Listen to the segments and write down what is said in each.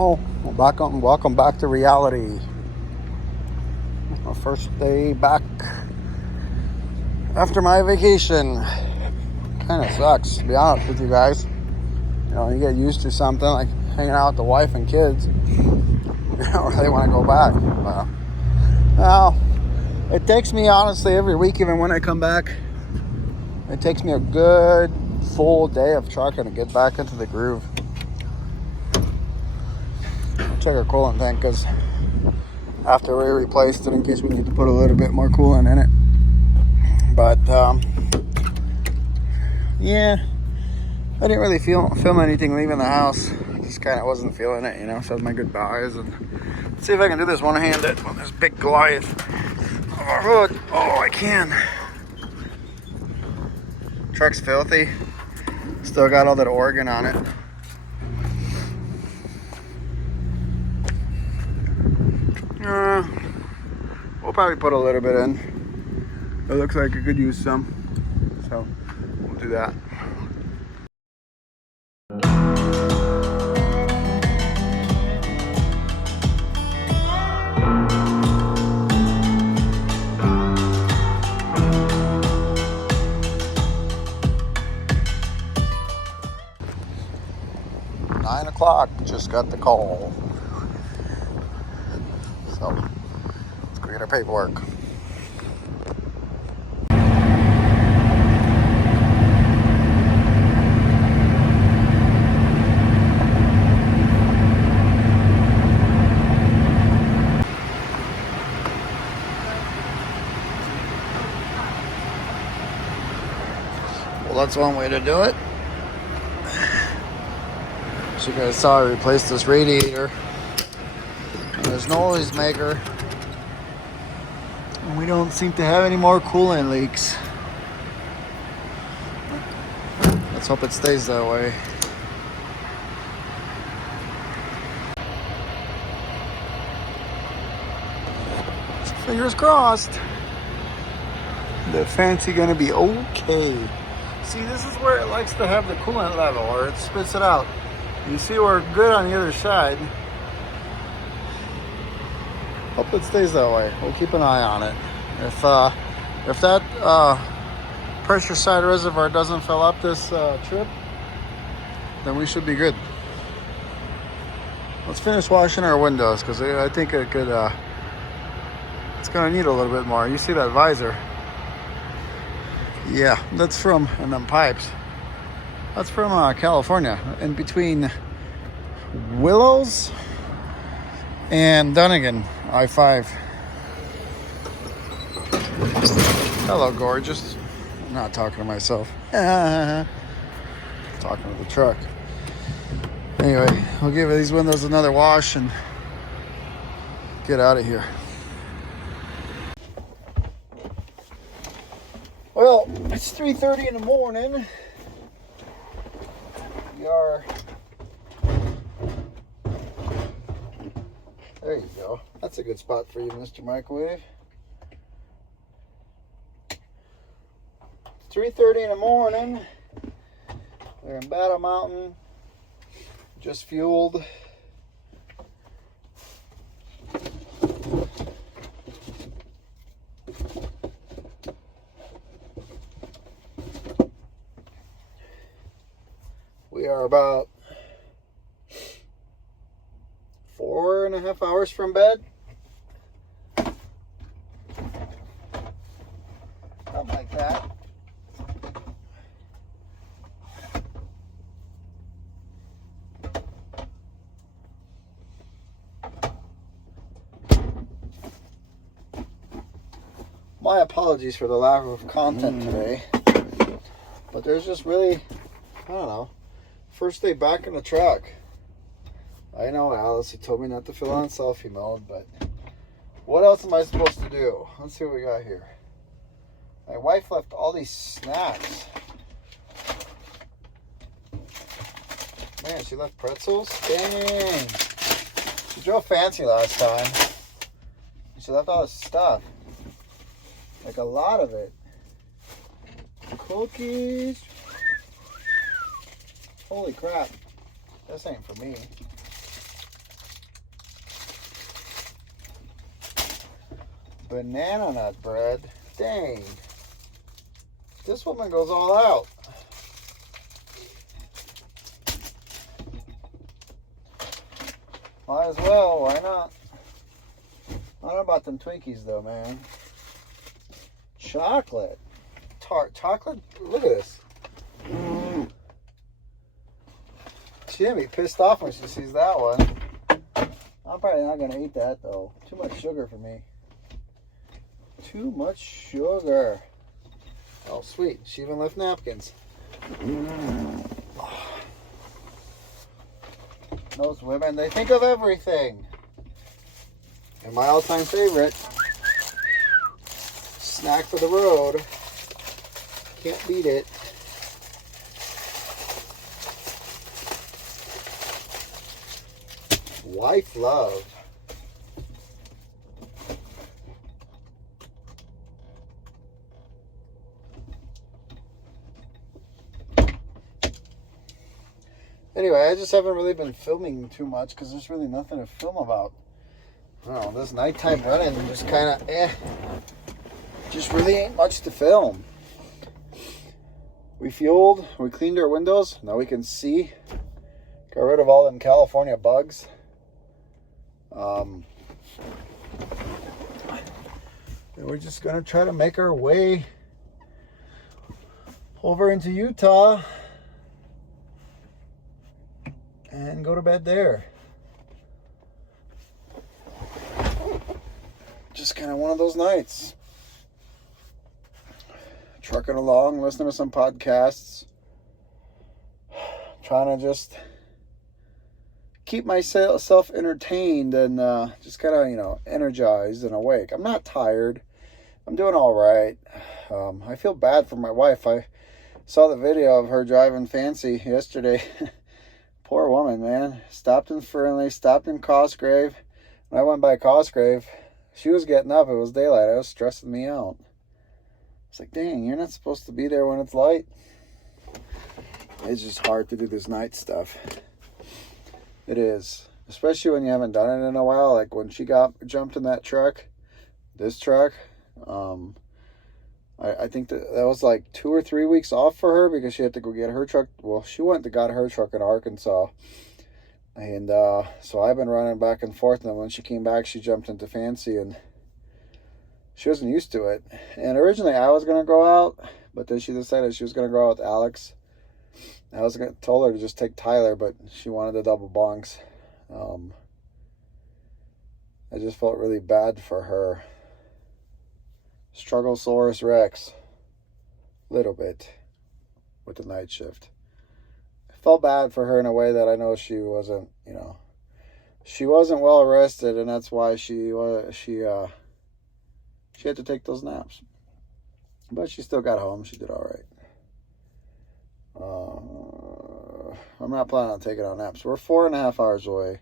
Oh, welcome back to reality. My first day back after my vacation. Kind of sucks, to be honest with you guys. You know, you get used to something like hanging out with the wife and kids. You don't really want to go back. Well, it takes me, honestly, every week, even when I come back, it takes me a good full day of trucking to get back into the groove. Check our coolant tank, because after we replaced it, in case we need to put a little bit more coolant in it. But yeah, I didn't really film anything leaving the house. I just kind of wasn't feeling it, you know. Said my goodbyes, and let's see if I can do this one-handed on this big Goliath of a hood. Oh, I can. Truck's filthy. Still got all that Oregon on it. We'll probably put a little bit in. It looks like it could use some, so we'll do that. Nine o'clock, just got the call. So let's go get our paperwork. Well, that's one way to do it. As you guys saw, I replaced this radiator. And there's no noise maker. And we don't seem to have any more coolant leaks. Let's hope it stays that way. Fingers crossed. The fancy gonna be okay. See, this is where it likes to have the coolant level, or it spits it out. You see we're good on the other side. Hope it stays that way. We'll keep an eye on it. If that pressure side reservoir doesn't fill up this trip, then we should be good. Let's finish washing our windows, because I think it could. It's gonna need a little bit more. You see that visor? Yeah, that's from, and them pipes. That's from California, in between Willows and Dunnigan, I-5. Hello, gorgeous. I'm not talking to myself. Talking to the truck. Anyway, I'll give these windows another wash and get out of here. Well, it's 3:30 in the morning. We are... There you go. That's a good spot for you, Mr. Microwave. 3:30 in the morning. We're in Battle Mountain. Just fueled. We are about 4.5 hours from bed. Something like that. My apologies for the lack of content today. But there's just really, I don't know. First day back in the truck. I know Alice, you told me not to fill on selfie mode, but what else am I supposed to do? Let's see what we got here. My wife left all these snacks. Man, she left pretzels? Dang. She drove fancy last time. She left all this stuff. Like a lot of it. Cookies. Holy crap. This ain't for me. banana nut bread. Dang. This woman goes all out. Might as well, why not? I don't know about them Twinkies though, man. Chocolate. Tart chocolate? Look at this. She didn't be pissed off when she sees that one. I'm probably not going to eat that though. Too much sugar for me. Too much sugar. Oh, sweet. She even left napkins. Those women, they think of everything. And my all-time favorite, snack for the road. Can't beat it. Wife love. Anyway, I just haven't really been filming too much because there's really nothing to film about. I don't know, this nighttime running just kind of just really ain't much to film. We fueled, we cleaned our windows, now we can see. Got rid of all them California bugs. And we're just gonna try to make our way over into Utah and go to bed there. Just kind of one of those nights. Trucking along, listening to some podcasts, trying to just keep myself entertained and just kind of, energized and awake. I'm not tired. I'm doing all right. I feel bad for my wife. I saw the video of her driving fancy yesterday. Poor woman, man. Stopped in Fernley, stopped in Cosgrave. When I went by Cosgrave, she was getting up. It was daylight. It was stressing me out. It's like, dang, you're not supposed to be there when it's light. It's just hard to do this night stuff. It is. Especially when you haven't done it in a while. Like when she jumped in that truck, this truck, I think that was like 2 or 3 weeks off for her because she had to go get her truck. Well, she went and got her truck in Arkansas. And so I've been running back and forth. And then when she came back, she jumped into Fancy and she wasn't used to it. And originally I was going to go out, but then she decided she was going to go out with Alex. I was told her to just take Tyler, but she wanted the double bunks. I just felt really bad for her. Strugglesaurus Rex. Little bit. With the night shift. I felt bad for her in a way that I know she wasn't, she wasn't well rested, and that's why she had to take those naps. But she still got home. She did all right. I'm not planning on taking out naps. We're 4.5 hours away.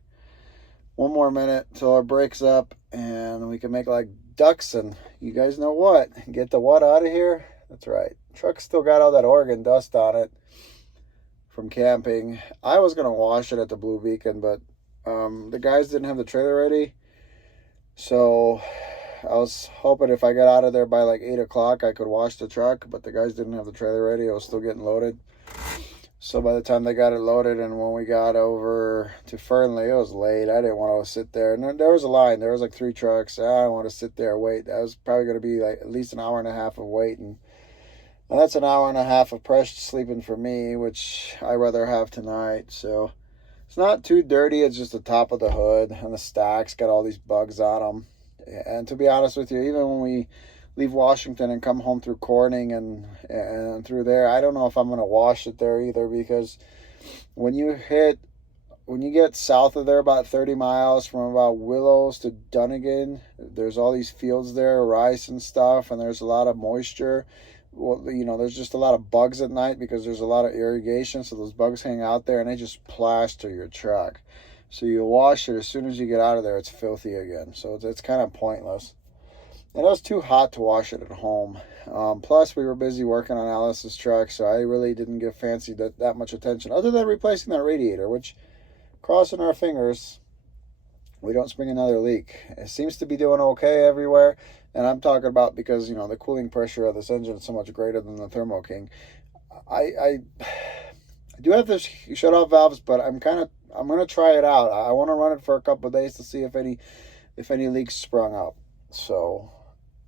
One more minute till our break's up, and we can make like ducks and you guys know what. Get the what out of here? That's right. Truck's still got all that Oregon dust on it from camping. I was going to wash it at the Blue Beacon, but the guys didn't have the trailer ready. So I was hoping if I got out of there by like 8 o'clock, I could wash the truck, but the guys didn't have the trailer ready. It was still getting loaded. So by the time they got it loaded and when we got over to Fernley, it was late. I didn't want to sit there. And there was a line. There was like 3 trucks. I didn't want to sit there and wait. That was probably going to be like at least an hour and a half of waiting. And that's an hour and a half of precious sleeping for me, which I rather have tonight. So it's not too dirty. It's just the top of the hood and the stacks got all these bugs on them. And to be honest with you, even when we leave Washington and come home through Corning and through there, I don't know if I'm going to wash it there either, because when you get south of there about 30 miles from about Willows to Dunnigan, there's all these fields there, rice and stuff, and there's a lot of moisture. Well, there's just a lot of bugs at night because there's a lot of irrigation, so those bugs hang out there and they just plaster your truck. So you wash it, as soon as you get out of there, it's filthy again. So it's kind of pointless. And it was too hot to wash it at home. Plus, we were busy working on Alice's truck, so I really didn't give Fancy that much attention, other than replacing that radiator, which, crossing our fingers, we don't spring another leak. It seems to be doing okay everywhere, and I'm talking about because, you know, the cooling pressure of this engine is so much greater than the Thermo King. I do have the shut off valves, but I'm gonna try it out. I want to run it for a couple of days to see if any leaks sprung up. So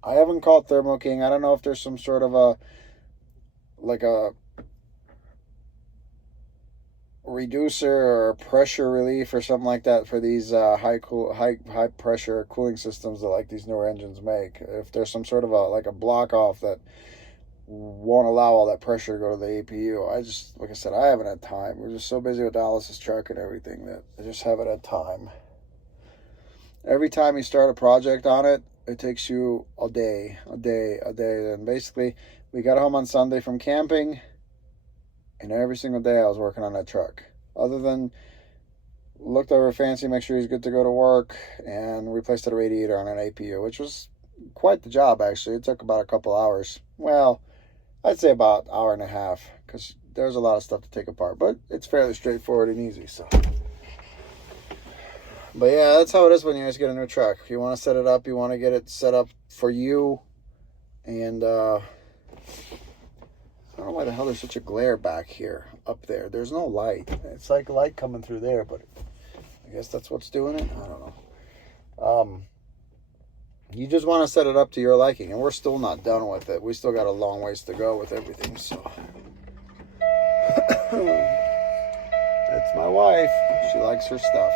I haven't called Thermo King. I don't know if there's some sort of a reducer or pressure relief or something like that for these high pressure cooling systems that like these newer engines make. If there's some sort of a block off that won't allow all that pressure to go to the APU. Like I said, I haven't had time. We're just so busy with Dallas's truck and everything that I just haven't had time. Every time you start a project on it, it takes you a day. And basically, we got home on Sunday from camping, and every single day I was working on that truck. Other than looked over fancy, make sure he's good to go to work, and replaced the radiator on an APU, which was quite the job, actually. It took about a couple hours. Well, I'd say about an hour and a half, because there's a lot of stuff to take apart, but it's fairly straightforward and easy. So, but yeah, that's how it is when you guys get a new truck. You want to set it up, you want to get it set up for you, and I don't know why the hell there's such a glare back here, up there. There's no light. It's like light coming through there, but I guess that's what's doing it. I don't know. You just want to set it up to your liking, and we're still not done with it. We still got a long ways to go with everything, so. That's my wife. She likes her stuff.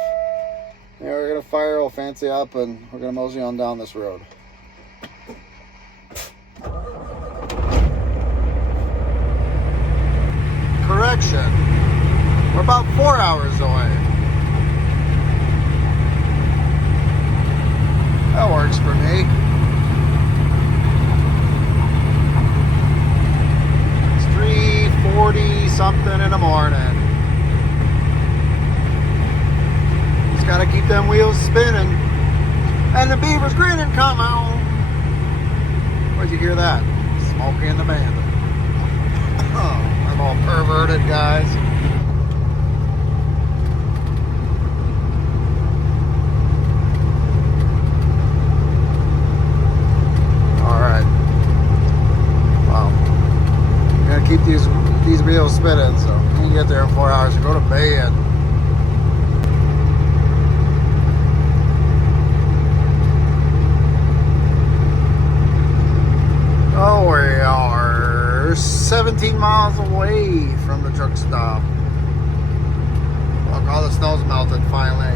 Yeah, we're going to fire old fancy up, and we're going to mosey on down this road. Correction. We're about 4 hours away. That works for me. It's 3:40 something in the morning. Just gotta keep them wheels spinning. And the beaver's grinning, come on. Where'd you hear that? Smokey and the Bandit. Oh, I'm all perverted, guys. Keep these wheels spinning, so you can get there in 4 hours and go to bed. Oh, we are 17 miles away from the truck stop. Look, all the snow's melted finally.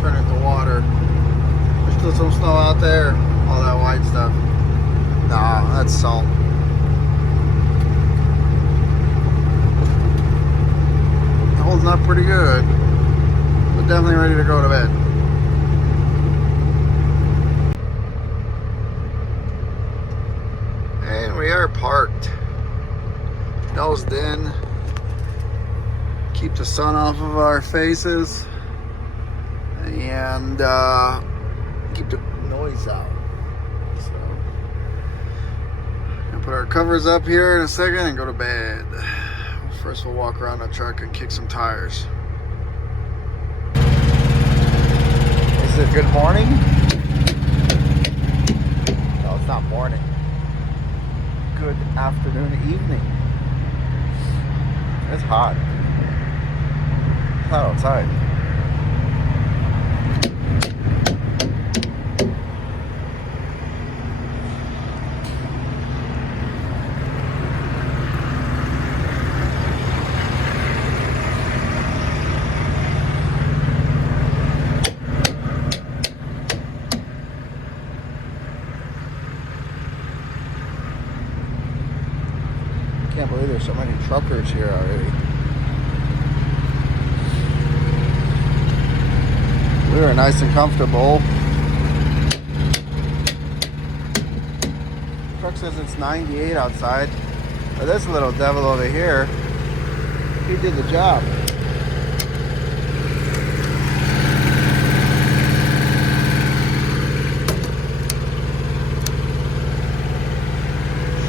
Turned into water. There's still some snow out there. All that white stuff. Nah, that's salt. Holding up pretty good, but definitely ready to go to bed. And we are parked, nosed in, keep the sun off of our faces, and keep the noise out. So, gonna put our covers up here in a second and go to bed. First, we'll walk around the truck and kick some tires. Is it good morning? No, it's not morning. Good afternoon, evening. It's hot. It's hot outside. I can't believe there's so many truckers here already. We were nice and comfortable. The truck says it's 98 outside, but this little devil over here, he did the job.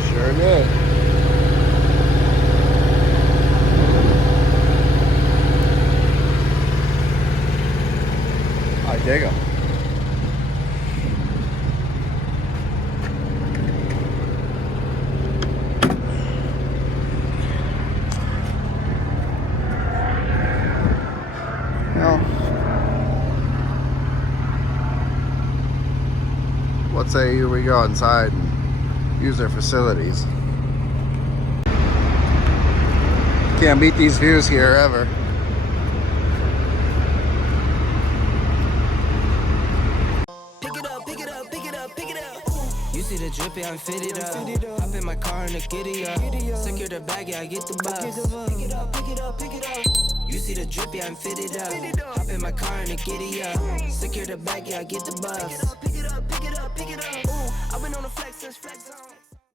Sure did. let's say we go inside and use their facilities. Can't beat these views here ever. Pick it up, pick it up, pick it up, pick it up. You see the drippy, I'm fitted up. Hop in my car and the giddy up. Secure the bag, yeah, I get the bus. Pick it up, pick it up, pick it up. You see the drippy, I'm fitted up. Hop in my car and the giddy up. Secure the bag, yeah, I get the bus. Pick it up, pick it up, pick it up, pick it up.